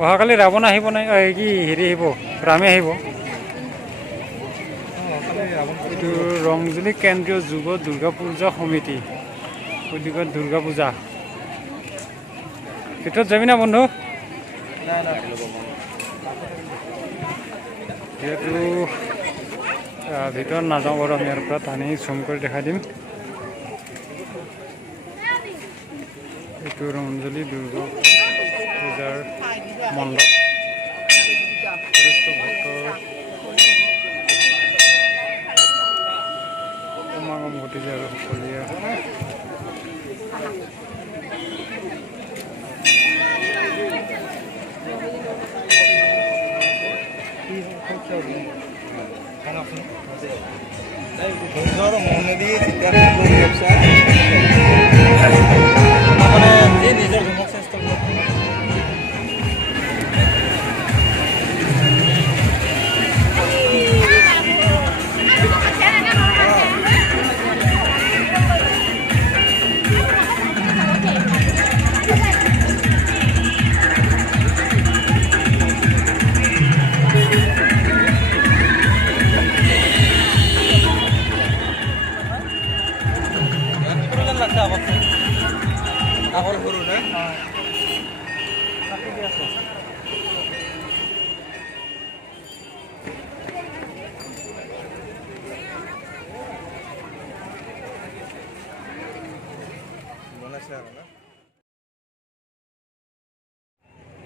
অহাকালি ৰাৱণ আহিব নাই কি হেৰি আহিব ৰামে আহিব এইটো ৰংজুলি কেন্দ্ৰীয় যুৱ দুৰ্গা পূজা সমিতি গতিকে দুৰ্গা পূজা ভিতৰত যাবি না বন্ধু যিহেতু ভিতৰত নাযাওঁ বাৰু আমি ইয়াৰ পৰা টানি জুম কৰি দেখাই দিম এইটো ৰংজুলি দুৰ্গা পূজাৰ মণ্ডপ যথেষ্ট ভক্তৰ সমাগম ঘটিছে আৰু সকলোৱে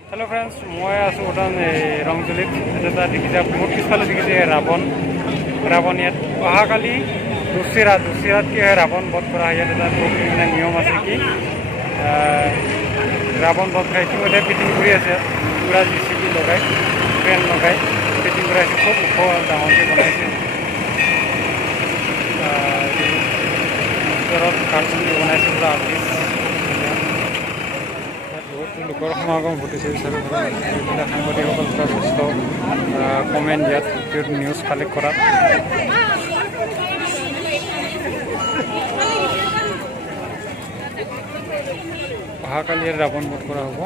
হেল্ল' ফ্ৰেণ্ডছ মই আছোঁ বৰ্তমান ৰংজুলিত এটা দেখিছে মোৰ পিছফালে দেখিছে ৰাৱণ ইয়াত অহাকালি দুচিৰাত কি হয় ৰাৱণ বধ কৰা ইয়াত এটা মানে নিয়ম আছে কি ৰাৱণ বধ কৰা ইতিমধ্যে ফিটিং কৰি আছে পূৰা JCB লগাই ফেন লগাই ফিটিং কৰাইছে খুব ওখ ডাঙৰকৈ বনাইছে ভিতৰত কাৰ্টুন বনাইছে পূৰা আৰ্টিষ্ট বহুতো লোকৰ সমাগম ঘটিছে এইবিলাক সাংবাদিকসকল পূৰা ব্যস্ত কমেণ্ট দিয়াত নিউজ কালেক্ট কৰাত অহাকালি ৰাৱণ বধ কৰা হ'ব